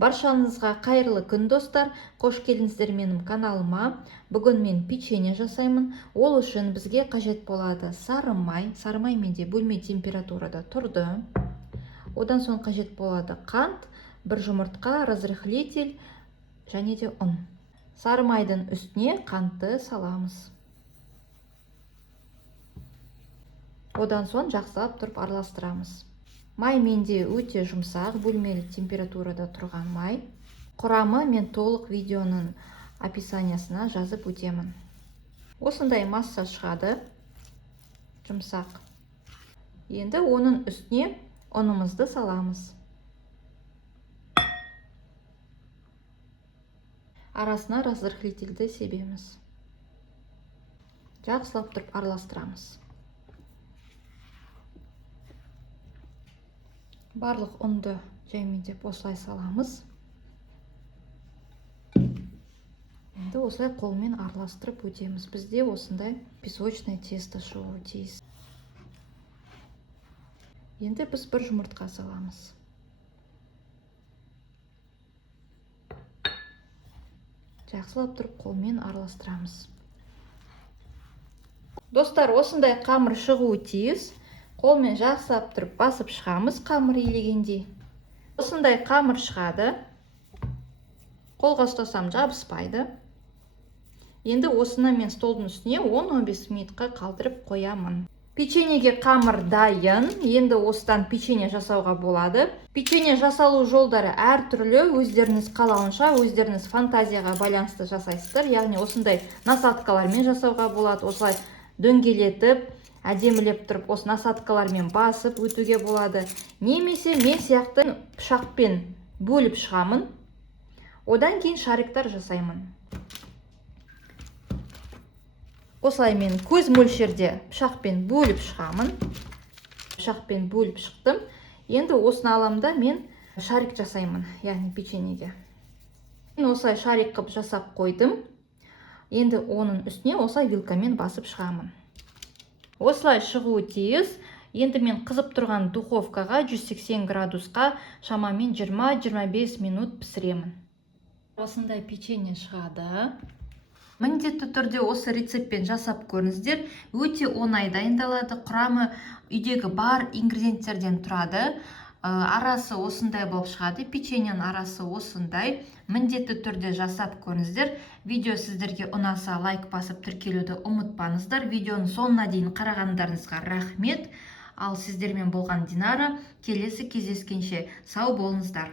Баршаңызға қайырлы күн достар. Қош келдіңіздер менің каналыма. Бүгін мен печенье жасаймын. Ол үшін бізге қажет болады сары май. Сары май менде бөлме температурада тұрды. Одан соң қажет болады қант, бір жұмыртқа, разрыхлитель және де ұн. Сары майдың үстіне қантты саламыз. Одан соң жақсылап тұрып араластырамыз. Май менде өте жұмсақ, бөлмелі температурада тұрған май. Құрамы мен толық видеоның описаниясына жазып өтемін. Осындай масса шығады, жұмсақ. Енді оның үстіне ұнымызды саламыз. Арасына разрыхлительді себеміз. Жақсылап тұрып араластырамыз. Барлық ұнды жәймендеп осылай саламыз. Енді осылай қолмен араластырып өтеміз. Бізде осындай песочный тесто шығуы тиіс. Енді біз бір жұмыртқа саламыз. Жақсылап тұрып қолмен араластырамыз. Достар, осындай қамыр шығуы тиіс. Қолмен жақсылап тұрып басып шығамыз, қамыр илегендей. Осындай қамыр шығады. Қолға ұстасам жабыспайды. Енді осыны мен столдың үстіне 10-15 минутқа қалдырып қоямын. Печеньеге қамыр дайын. Енді осыдан печенье жасауға болады. Печенье жасалу жолдары әртүрлі. Өздеріңіз қалауынша, өздеріңіз фантазияға байланысты жасайсыздар. Яғни осындай насаткалармен жасауға болады. Осылай дөңгелетіп, әдемілеп тұрып, осы насаткалармен басып өтуге болады. Немесе мен сияқты пышақпен бөліп шығамын. Одан кейін шариктар жасаймын. Осылай мен көз мөлшерде пышақпен бөліп шығамын. Пышақпен бөліп шықтым. Енді осыны аламда мен шарик жасаймын, яғни печеньеге. Мен осылай шарик қып жасап қойдым. Енді оның үстіне осылай вилкамен басып шығамын. Осылай шығуы тиіс. Енді мен қызып тұрған духовкаға 180 градусқа шамамен 20-25 минут пісіремін. Осындай печенье шығады. Міндетті түрде осы рецептпен жасап көріңіздер. Өте оңай дайындалады. Құрамы үйдегі бар ингредиенттерден тұрады. Арасы осындай болып шығады. Печеньенің арасы осындай. Міндетті түрде жасап көріңіздер. Видео сіздерге ұнаса лайк басып тіркелуді ұмытпаңыздар. Видеоның соңына дейін қарағандарыңызға рахмет. Ал сіздермен болған Динара. Келесі кездескенше сау болыңыздар.